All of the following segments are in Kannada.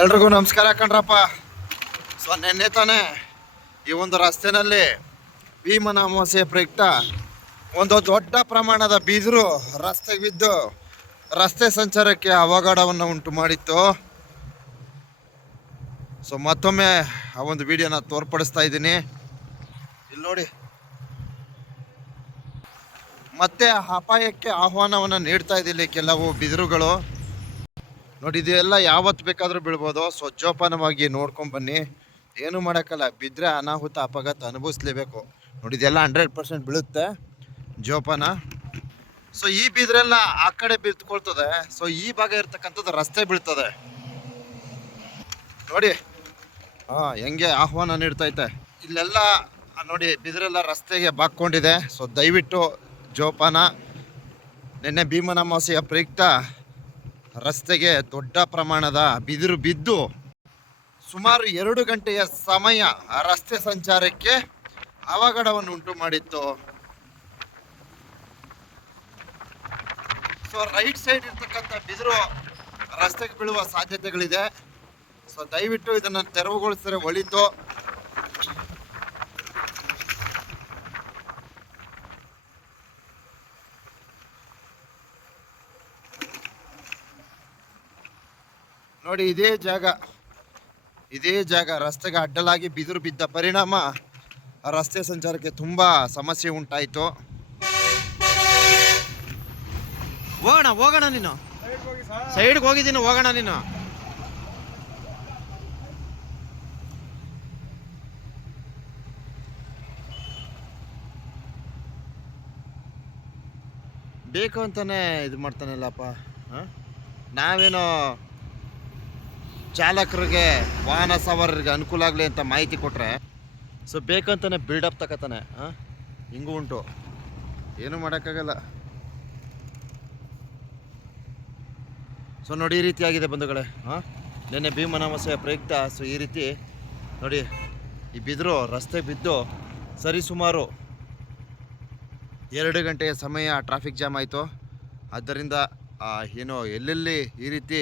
ಎಲ್ರಿಗೂ ನಮಸ್ಕಾರ ಕಣ್ರಪ್ಪ. ಸೊ, ನಿನ್ನೆ ತಾನೇ ಈ ಒಂದು ರಸ್ತೆನಲ್ಲಿ ಭೀಮನ ಅಮಾವಾಸ್ಯೆ ಪ್ರಯುಕ್ತ ಒಂದು ದೊಡ್ಡ ಪ್ರಮಾಣದ ಬೀದರು ರಸ್ತೆಗೆ ಬಿದ್ದು ರಸ್ತೆ ಸಂಚಾರಕ್ಕೆ ಅವಘಡವನ್ನು ಉಂಟು ಮಾಡಿತ್ತು. ಸೊ, ಮತ್ತೊಮ್ಮೆ ಆ ಒಂದು ವಿಡಿಯೋನ ತೋರ್ಪಡಿಸ್ತಾ ಇದ್ದೀನಿ. ಇಲ್ಲಿ ನೋಡಿ. ಮತ್ತೆ ಅಪಾಯಕ್ಕೆ ಆಹ್ವಾನವನ್ನು ನೀಡ್ತಾ ಇದ್ದಿಲ್ಲ ಕೆಲವು ಬಿದಿರುಗಳು. ನೋಡಿ ಇದೆಲ್ಲ ಯಾವತ್ತು ಬೇಕಾದರೂ ಬೀಳ್ಬೋದು. ಸೊ ಜೋಪಾನವಾಗಿ ನೋಡ್ಕೊಂಡ್ ಬನ್ನಿ. ಏನು ಮಾಡೋಕ್ಕಲ್ಲ. ಬಿದ್ದರೆ ಅನಾಹುತ, ಅಪಘಾತ ಅನುಭವಿಸ್ಲೇಬೇಕು. ನೋಡಿ, ಇದೆಲ್ಲ ಹಂಡ್ರೆಡ್ ಪರ್ಸೆಂಟ್ ಬೀಳುತ್ತೆ. ಜೋಪಾನ ಸೊ ಈ ಬಿದ್ರೆಲ್ಲ ಆ ಕಡೆ ಬಿದ್ದುಕೊಳ್ತದೆ ಸೊ ಈ ಭಾಗ ಇರ್ತಕ್ಕಂಥದ್ದು ರಸ್ತೆ ಬೀಳ್ತದೆ. ನೋಡಿ. ಹಾಂ, ಹೆಂಗೆ ಆಹ್ವಾನ ನೀಡ್ತೈತೆ. ಇಲ್ಲೆಲ್ಲ, ನೋಡಿ, ಬಿದ್ರೆಲ್ಲ ರಸ್ತೆಗೆ ಬಾಕ್ಕೊಂಡಿದೆ ಸೊ ದಯವಿಟ್ಟು ಜೋಪಾನ ನಿನ್ನೆ ಭೀಮನ ಅಮಾವಾಸ್ಯೆಯ ಪ್ರಯುಕ್ತ ರಸ್ತೆಗೆ ದೊಡ್ಡ ಪ್ರಮಾಣದ ಬಿದಿರು ಬಿದ್ದು ಸುಮಾರು ಎರಡು ಗಂಟೆಯ ಸಮಯ ರಸ್ತೆ ಸಂಚಾರಕ್ಕೆ ಅವಘಡವನ್ನು ಉಂಟು ಮಾಡಿತ್ತು. ಸೊ ರೈಟ್ ಸೈಡ್ ಇರ್ತಕ್ಕಂಥ ಬಿದಿರು ರಸ್ತೆಗೆ ಬೀಳುವ ಸಾಧ್ಯತೆಗಳಿದೆ. ಸೊ ದಯವಿಟ್ಟು ಇದನ್ನು ತೆರವುಗೊಳಿಸಿದ್ರೆ ಒಳಿತು. ನೋಡಿ, ಇದೇ ಜಾಗ ಇದೇ ಜಾಗ ರಸ್ತೆಗೆ ಅಡ್ಡಲಾಗಿ ಬಿದಿರು ಬಿದ್ದ ಪರಿಣಾಮ ರಸ್ತೆ ಸಂಚಾರಕ್ಕೆ ತುಂಬ ಸಮಸ್ಯೆ ಉಂಟಾಯಿತು. ಹೋಗೋಣ ಹೋಗೋಣ ನೀನು. ಸೈಡ್ಗೆ ಹೋಗಿದ್ದೀನಿ, ಹೋಗೋಣ ನೀನು. ಬೇಕು ಅಂತಾನೆ ಇದು ಮಾಡ್ತಾನಲ್ಲಪ್ಪ ಹಾಂ? ನಾವೇನೋ ಚಾಲಕರಿಗೆ, ವಾಹನ ಸವಾರರಿಗೆ ಅನುಕೂಲ ಆಗಲಿ ಅಂತ ಮಾಹಿತಿ ಕೊಟ್ಟರೆ ಸೊ ಬೇಕಂತಾನೆ ಬಿಲ್ಡಪ್ ತಗೋತಾನೆ ಹಾಂ? ಹಿಂಗೂ ಉಂಟು. ಏನೂ ಮಾಡೋಕ್ಕಾಗಲ್ಲ. ಸೊ ನೋಡಿ ಈ ರೀತಿಯಾಗಿದೆ ಬಂಧುಗಳೇ, ಹಾಂ? ನಿನ್ನೆ ಭೀಮನಾಮಸೆಯ ಪ್ರಯುಕ್ತ ಸೊ ಈ ರೀತಿ ನೋಡಿ, ಈ ಬಿದ್ರು ರಸ್ತೆ ಬಿದ್ದು ಸರಿಸುಮಾರು ಎರಡು ಗಂಟೆಯ ಸಮಯ ಟ್ರಾಫಿಕ್ ಜಾಮ್ ಆಯಿತು. ಆದ್ದರಿಂದ ಏನು, ಎಲ್ಲೆಲ್ಲಿ ಈ ರೀತಿ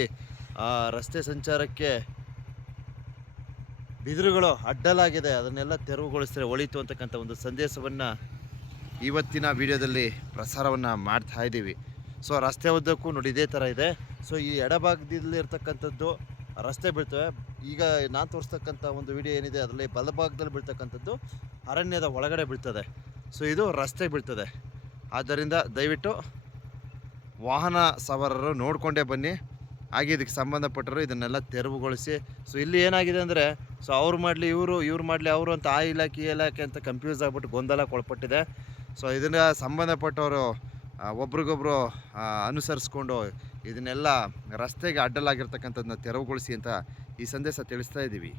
ಆ, ರಸ್ತೆ ಸಂಚಾರಕ್ಕೆ ಬಿದಿರುಗಳು ಅಡ್ಡಲಾಗಿದೆ. ಅದನ್ನೆಲ್ಲ ತೆರವುಗೊಳಿಸಿದ್ರೆ ಒಳಿತು ಅಂತಕ್ಕಂಥ ಒಂದು ಸಂದೇಶವನ್ನು ಇವತ್ತಿನ ವಿಡಿಯೋದಲ್ಲಿ ಪ್ರಸಾರವನ್ನು ಮಾಡ್ತಾ ಇದ್ದೀವಿ. ಸೊ ರಸ್ತೆ ಉದ್ದಕ್ಕೂ ನೋಡಿ ಇದೇ ಥರ ಇದೆ. ಸೊ ಈ ಎಡಭಾಗದಲ್ಲಿ ಇರ್ತಕ್ಕಂಥದ್ದು ರಸ್ತೆ ಬೀಳ್ತವೆ. ಈಗ ನಾನು ತೋರಿಸ್ತಕ್ಕಂಥ ಒಂದು ವಿಡಿಯೋ ಏನಿದೆ ಅದರಲ್ಲಿ ಬಲಭಾಗದಲ್ಲಿ ಬೀಳ್ತಕ್ಕಂಥದ್ದು ಅರಣ್ಯದ ಒಳಗಡೆ ಬೀಳ್ತದೆ. ಸೊ ಇದು ರಸ್ತೆ ಬೀಳ್ತದೆ. ಆದ್ದರಿಂದ ದಯವಿಟ್ಟು ವಾಹನ ಸವಾರರು ನೋಡಿಕೊಂಡೇ ಬನ್ನಿ. ಹಾಗೆ ಇದಕ್ಕೆ ಸಂಬಂಧಪಟ್ಟರು ಇದನ್ನೆಲ್ಲ ತೆರವುಗೊಳಿಸಿ ಸೊ ಇಲ್ಲಿ ಏನಾಗಿದೆ ಅಂದರೆ ಸೊ ಅವ್ರು ಮಾಡಲಿ ಇವರು, ಇವ್ರು ಮಾಡಲಿ ಅವರು ಅಂತ ಆ ಇಲಾಖೆ ಇಲಾಖೆ ಅಂತ ಕನ್ಫ್ಯೂಸ್ ಆಗಿಬಿಟ್ಟು ಗೊಂದಲಕ್ಕೆ ಒಳಪಟ್ಟಿದೆ ಸೊ ಇದನ್ನು ಸಂಬಂಧಪಟ್ಟವರು ಒಬ್ರಿಗೊಬ್ಬರು ಅನುಸರಿಸ್ಕೊಂಡು ಇದನ್ನೆಲ್ಲ ರಸ್ತೆಗೆ ಅಡ್ಡಲಾಗಿರ್ತಕ್ಕಂಥದ್ದನ್ನ ತೆರವುಗೊಳಿಸಿ ಅಂತ ಈ ಸಂದೇಶ ತಿಳಿಸ್ತಾ ಇದ್ದೀವಿ.